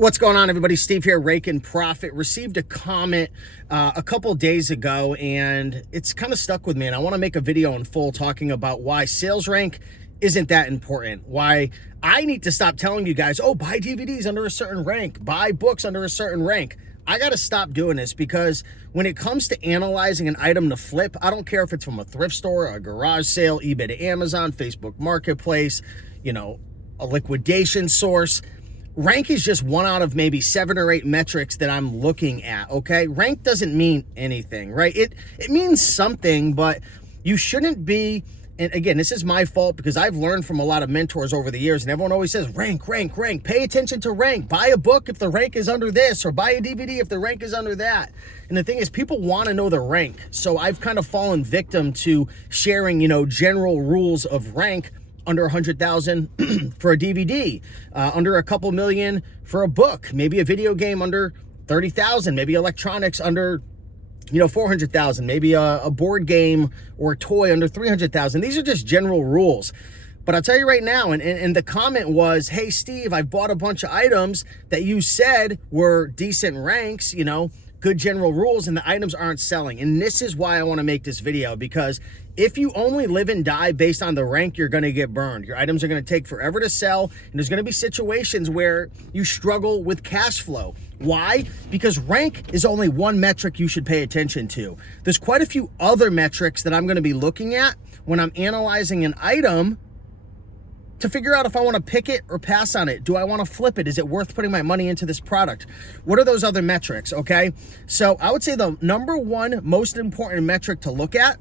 What's going on, everybody? Steve here, Rake and Profit. Received a comment a couple days ago, and it's kind of stuck with me, and I want to make a video in full talking about why sales rank isn't that important, why I need to stop telling you guys, oh, buy DVDs under a certain rank, buy books under a certain rank. I got to stop doing this, because when it comes to analyzing an item to flip, I don't care if it's from a thrift store, a garage sale, eBay to Amazon, Facebook Marketplace, a liquidation source. Rank is just one out of maybe 7 or 8 metrics that I'm looking at, okay? Rank doesn't mean anything, right? It means something, but you shouldn't be, and again, this is my fault because I've learned from a lot of mentors over the years, and everyone always says, rank, rank, rank. Pay attention to rank. Buy a book if the rank is under this, or buy a DVD if the rank is under that. And the thing is, people want to know the rank. So I've kind of fallen victim to sharing, general rules of rank. Under 100,000 for a DVD, under a couple million for a book, maybe a video game under 30,000, maybe electronics under 400,000, maybe a board game or a toy under 300,000. These are just general rules. But I'll tell you right now, and the comment was, hey, Steve, I've bought a bunch of items that you said were decent ranks, good general rules, and the items aren't selling. And this is why I want to make this video, because if you only live and die based on the rank, you're going to get burned. Your items are going to take forever to sell, and there's going to be situations where you struggle with cash flow. Why? Because rank is only one metric you should pay attention to. There's quite a few other metrics that I'm going to be looking at when I'm analyzing an item to figure out if I want to pick it or pass on it. Do I want to flip it? Is it worth putting my money into this product? What are those other metrics, okay? So I would say the number one most important metric to look at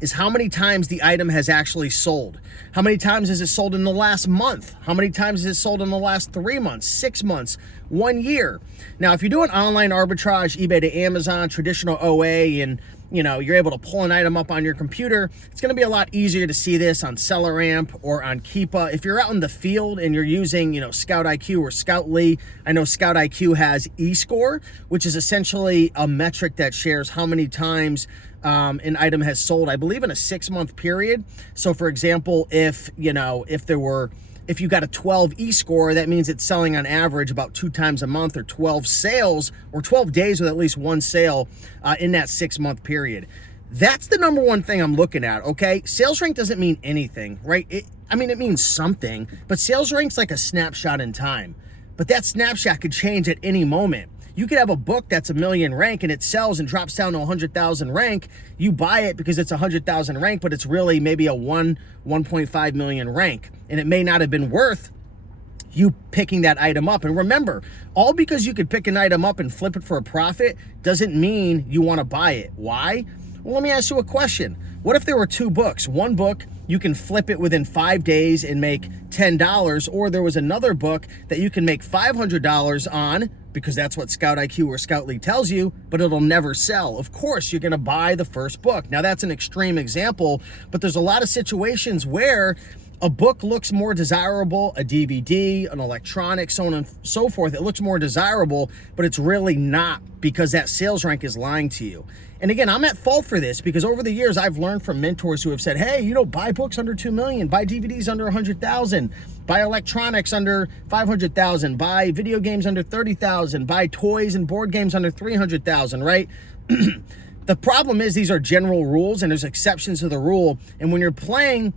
is how many times the item has actually sold. How many times has it sold in the last month? How many times has it sold in the last 3 months, 6 months, 1 year? Now, if you're doing online arbitrage, eBay to Amazon, traditional OA, and you're able to pull an item up on your computer, it's going to be a lot easier to see this on SellerAmp or on Keepa. If you're out in the field and you're using, Scout IQ or Scoutly, I know Scout IQ has eScore, which is essentially a metric that shares how many times an item has sold, I believe in a 6-month period. So for example, if you got a 12 e-score, that means it's selling on average about 2 times a month, or 12 sales, or 12 days with at least one sale in that 6-month period. That's the number one thing I'm looking at, okay? Sales rank doesn't mean anything, right? It means something, but sales rank's like a snapshot in time. But that snapshot could change at any moment. You could have a book that's $1 million rank and it sells and drops down to 100,000 rank. You buy it because it's 100,000 rank, but it's really maybe a 1.5 million rank. And it may not have been worth you picking that item up. And remember, all because you could pick an item up and flip it for a profit doesn't mean you want to buy it. Why? Well, let me ask you a question. What if there were 2 books? One book, you can flip it within 5 days and make $10, or there was another book that you can make $500 on, because that's what Scout IQ or Scoutly tells you, but it'll never sell. Of course, you're going to buy the first book. Now, that's an extreme example, but there's a lot of situations where a book looks more desirable, a DVD, an electronic, so on and so forth. It looks more desirable, but it's really not, because that sales rank is lying to you. And again, I'm at fault for this, because over the years, I've learned from mentors who have said, hey, buy books under 2 million, buy DVDs under 100,000, buy electronics under 500,000, buy video games under 30,000, buy toys and board games under 300,000, right? The problem is these are general rules, and there's exceptions to the rule. And when you're playing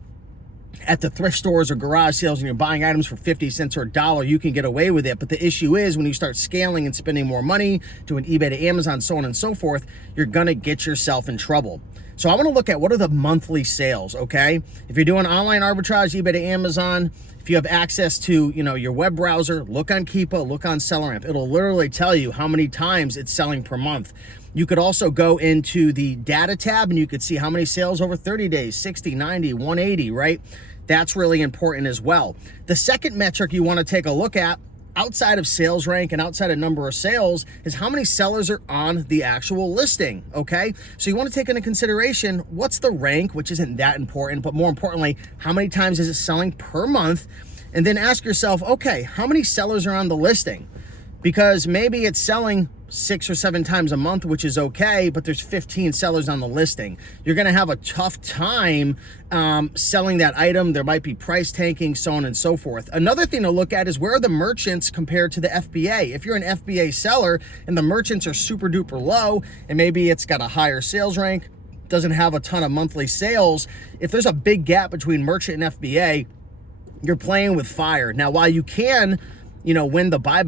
at the thrift stores or garage sales and you're buying items for 50 cents or $1, you can get away with it. But the issue is when you start scaling and spending more money, doing eBay to Amazon, so on and so forth, you're going to get yourself in trouble. So I want to look at what are the monthly sales, okay? If you're doing online arbitrage, eBay to Amazon, if you have access to, your web browser, look on Keepa, look on SellerAmp. It'll literally tell you how many times it's selling per month. You could also go into the data tab and you could see how many sales over 30 days, 60, 90, 180, right? That's really important as well. The second metric you want to take a look at, outside of sales rank and outside of number of sales, is how many sellers are on the actual listing, okay? So you want to take into consideration what's the rank, which isn't that important, but more importantly, how many times is it selling per month? And then ask yourself, okay, how many sellers are on the listing? Because maybe it's selling 6 or 7 times a month, which is okay, but there's 15 sellers on the listing. You're going to have a tough time selling that item. There might be price tanking, so on and so forth. Another thing to look at is where are the merchants compared to the FBA? If you're an FBA seller and the merchants are super duper low, and maybe it's got a higher sales rank, doesn't have a ton of monthly sales, if there's a big gap between merchant and FBA, you're playing with fire. Now, while you can win the buy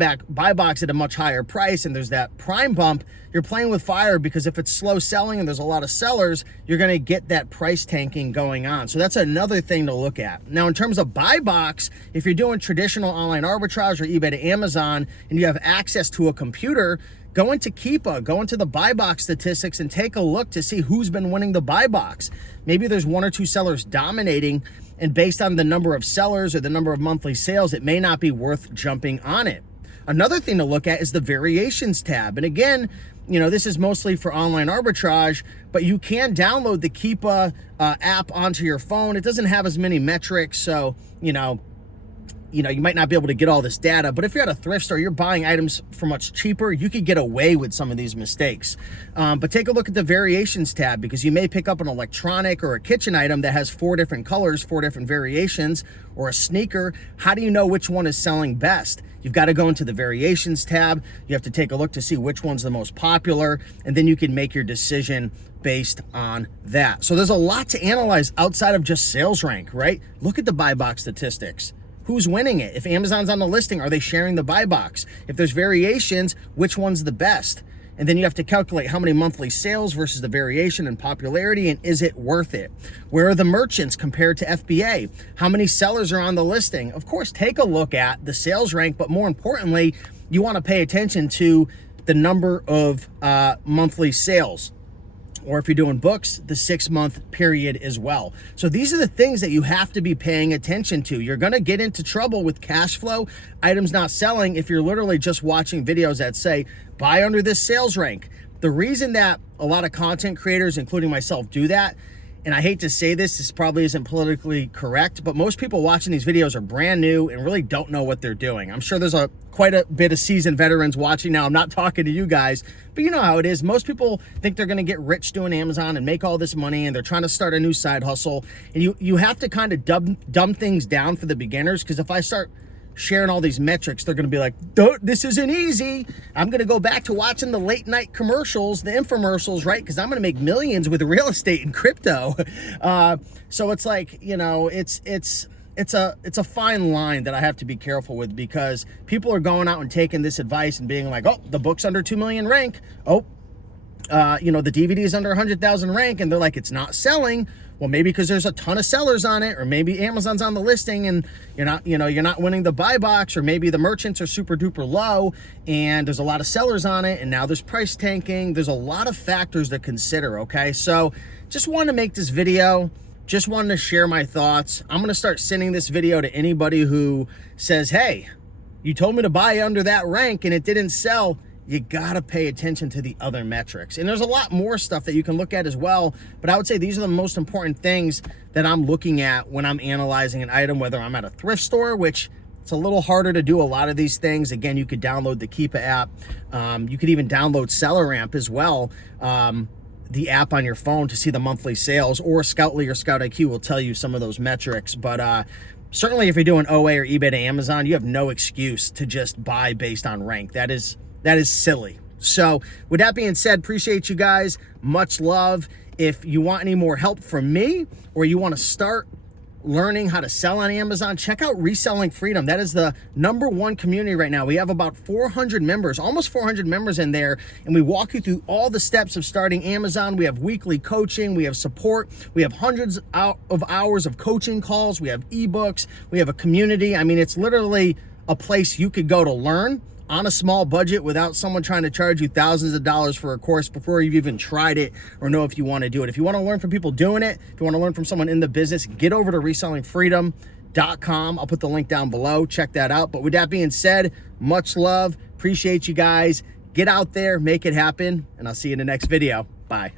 box at a much higher price and there's that prime bump, you're playing with fire, because if it's slow selling and there's a lot of sellers, you're going to get that price tanking going on. So that's another thing to look at. Now, in terms of buy box, if you're doing traditional online arbitrage or eBay to Amazon and you have access to a computer, go into Keepa, go into the buy box statistics and take a look to see who's been winning the buy box. Maybe there's 1 or 2 sellers dominating, and based on the number of sellers or the number of monthly sales, it may not be worth jumping on it. Another thing to look at is the variations tab. And again, this is mostly for online arbitrage, but you can download the Keepa app onto your phone. It doesn't have as many metrics, so, you might not be able to get all this data, but if you're at a thrift store, you're buying items for much cheaper, you could get away with some of these mistakes. But take a look at the variations tab, because you may pick up an electronic or a kitchen item that has 4 different colors, 4 different variations, or a sneaker. How do you know which one is selling best? You've got to go into the variations tab. You have to take a look to see which one's the most popular, and then you can make your decision based on that. So there's a lot to analyze outside of just sales rank, right? Look at the buy box statistics. Who's winning it? If Amazon's on the listing, are they sharing the buy box? If there's variations, which one's the best? And then you have to calculate how many monthly sales versus the variation and popularity, and is it worth it? Where are the merchants compared to FBA? How many sellers are on the listing? Of course, take a look at the sales rank, but more importantly, you want to pay attention to the number of monthly sales. Or if you're doing books, the 6-month period as well. So these are the things that you have to be paying attention to. You're going to get into trouble with cash flow, items not selling, if you're literally just watching videos that say, buy under this sales rank. The reason that a lot of content creators, including myself, do that, and I hate to say this probably isn't politically correct, but most people watching these videos are brand new and really don't know what they're doing. I'm sure there's quite a bit of seasoned veterans watching now. I'm not talking to you guys, but you know how it is. Most people think they're going to get rich doing Amazon and make all this money, and they're trying to start a new side hustle. And you have to kind of dumb things down for the beginners, because if I start sharing all these metrics, they're going to be like, this isn't easy. I'm going to go back to watching the late night commercials, the infomercials, right? Because I'm going to make millions with real estate and crypto. So it's like, it's a fine line that I have to be careful with, because people are going out and taking this advice and being like, oh, the book's under 2 million rank. Oh, the DVD is under 100,000 rank, and they're like, it's not selling. Well, maybe because there's a ton of sellers on it, or maybe Amazon's on the listing and you're not winning the buy box, or maybe the merchants are super duper low and there's a lot of sellers on it and now there's price tanking. There's a lot of factors to consider, okay? So just wanted to make this video. Just wanted to share my thoughts. I'm going to start sending this video to anybody who says, hey, you told me to buy under that rank and it didn't sell. You got to pay attention to the other metrics. And there's a lot more stuff that you can look at as well, but I would say these are the most important things that I'm looking at when I'm analyzing an item, whether I'm at a thrift store, which it's a little harder to do a lot of these things. Again, you could download the Keepa app. You could even download SellerAmp as well, the app on your phone, to see the monthly sales, or Scoutly or Scout IQ will tell you some of those metrics. But certainly if you're doing OA or eBay to Amazon, you have no excuse to just buy based on rank. That is silly. So with that being said, appreciate you guys. Much love. If you want any more help from me, or you want to start learning how to sell on Amazon, check out Reselling Freedom. That is the #1 community right now. We have about 400 members, almost 400 members in there, and we walk you through all the steps of starting Amazon. We have weekly coaching, we have support, we have hundreds of hours of coaching calls, we have ebooks, we have a community. I mean, it's literally a place you could go to learn on a small budget without someone trying to charge you thousands of dollars for a course before you've even tried it or know if you want to do it. If you want to learn from people doing it, if you want to learn from someone in the business, get over to resellingfreedom.com. I'll put the link down below. Check that out. But with that being said, much love. Appreciate you guys. Get out there, make it happen, and I'll see you in the next video. Bye.